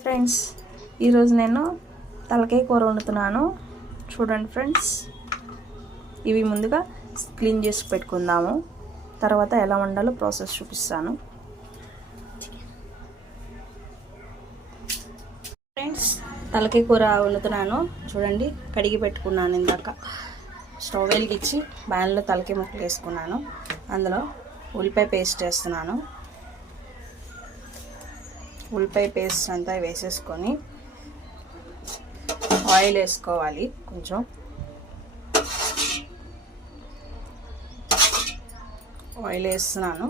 Friends ఈరోజు నేను తలకాయ కూర వండుతున్నాను. చూడండి ఫ్రెండ్స్ ఇవి ముందుగా క్లీన్ చేసి పెట్టుకుందాము. తర్వాత ఎలా వండాలో ప్రాసెస్ చూపిస్తాను. ఫ్రెండ్స్ తలకాయ కూర వండుతున్నాను. చూడండి కడిగి పెట్టుకున్నాను ఇందాక. స్టవ్ వెలిగించి బ్యాన్లో తలకాయ ముక్కలు వేసుకున్నాను. అందులో ఉల్లిపాయ పేస్ట్ వేస్తున్నాను ఉల్లిపాయ పేస్ట్ అంతా వేసేసుకొని ఆయిల్ వేసుకోవాలి కొంచెం. ఆయిల్ వేస్తున్నాను.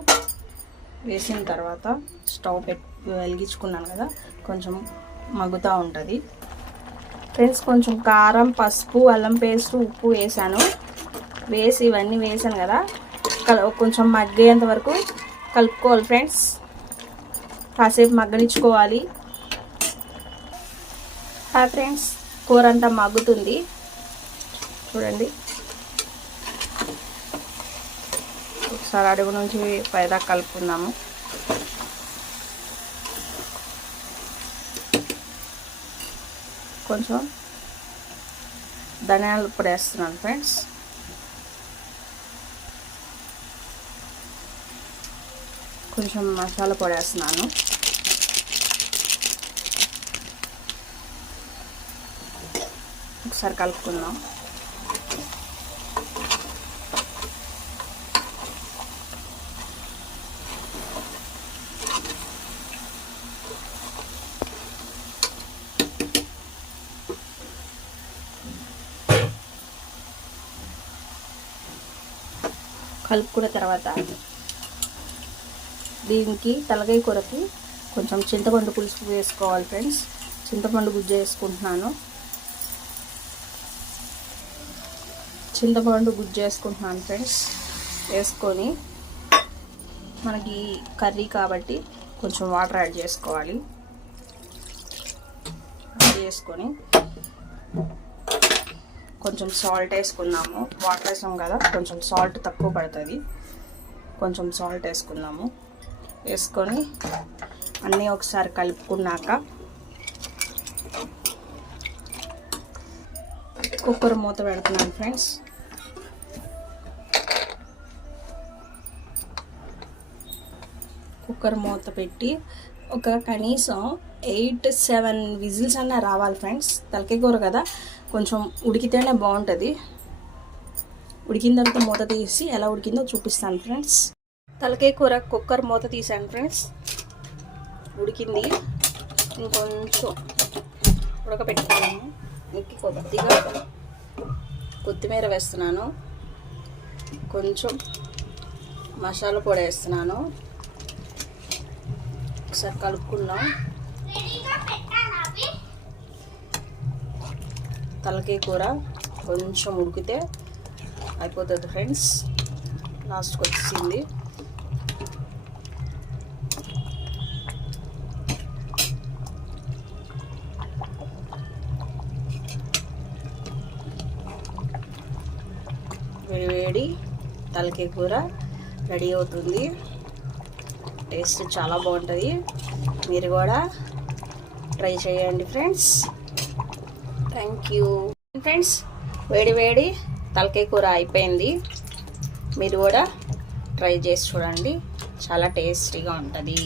వేసిన తర్వాత స్టవ్ పెట్టి వెలిగించుకున్నాను కదా కొంచెం మగ్గుతూ ఉంటుంది. ఫ్రెండ్స్ కొంచెం కారం పసుపు అల్లం పేస్ట్ ఉప్పు వేసాను. వేసి ఇవన్నీ వేసాను కదా కొంచెం మగ్గేంత వరకు కలుపుకోవాలి ఫ్రెండ్స్. కాసేపు మగ్గనిచ్చుకోవాలి. హాయ్ ఫ్రెండ్స్ కూర అంతా మగ్గుతుంది. చూడండి. ఒకసారి అడుగు నుంచి పైదా కలుపుకుందాము. కొంచెం ధనియాలు ఇప్పుడు వేస్తున్నాను ఫ్రెండ్స్. కొంచెం మసాలా పొడేస్తున్నాను. ఒకసారి కలుపుకుందాం. కలుపుకున్న తర్వాత దీనికి తలకాయ కూరకి కొంచెం చింతపండు పులుసు వేసుకోవాలి ఫ్రెండ్స్. చింతపండు గుజ్జు వేసుకుంటున్నాను. చింతపండు గుజ్జు వేసుకుంటున్నాను ఫ్రెండ్స్. వేసుకొని మనకి కర్రీ కాబట్టి కొంచెం వాటర్ యాడ్ చేసుకోవాలి. యాడ్ చేసుకొని కొంచెం సాల్ట్ వేసుకున్నాము. వాటర్ వేసాం కదా కొంచెం సాల్ట్ తక్కువ పడుతుంది. కొంచెం సాల్ట్ వేసుకున్నాము. వేసుకొని అన్నీ ఒకసారి కలుపుకున్నాక కుక్కర్ మూత పెడుతున్నాను ఫ్రెండ్స్. కుక్కర్ మూత పెట్టి ఒక కనీసం ఎయిట్ సెవెన్ విజిల్స్ అన్న రావాలి ఫ్రెండ్స్. తలకాయ కూర కదా. కొంచెం ఉడికితేనే బాగుంటుంది. ఉడికిన తర్వాత మూత తీసి ఎలా ఉడికిందో చూపిస్తాను ఫ్రెండ్స్. తలకాయ కూర కుక్కర్ మూత తీసాను ఫ్రెండ్స్ ఉడికింది. ఇంకొంచెం ఉడకపెట్టుకున్నాము ఇంక కొద్దిగా కొత్తిమీర వేస్తున్నాను. కొంచెం మసాలా పొడి వేస్తున్నాను. ఒకసారి కలుపుకుందాం. తలకాయ కూర కొంచెం ఉడికితే అయిపోతుంది ఫ్రెండ్స్ లాస్ట్కి వచ్చింది. వేడి వేడి తలకాయ కూర రెడీ అవుతుంది. టేస్ట్ చాలా బాగుంటుంది. మీరు కూడా ట్రై చేయండి ఫ్రెండ్స్. Thank you. ఫ్రెండ్స్ వేడి వేడి తలకాయ కూర అయిపోయింది. మీరు కూడా ట్రై చేసి చూడండి. చాలా టేస్టీగా ఉంటుంది.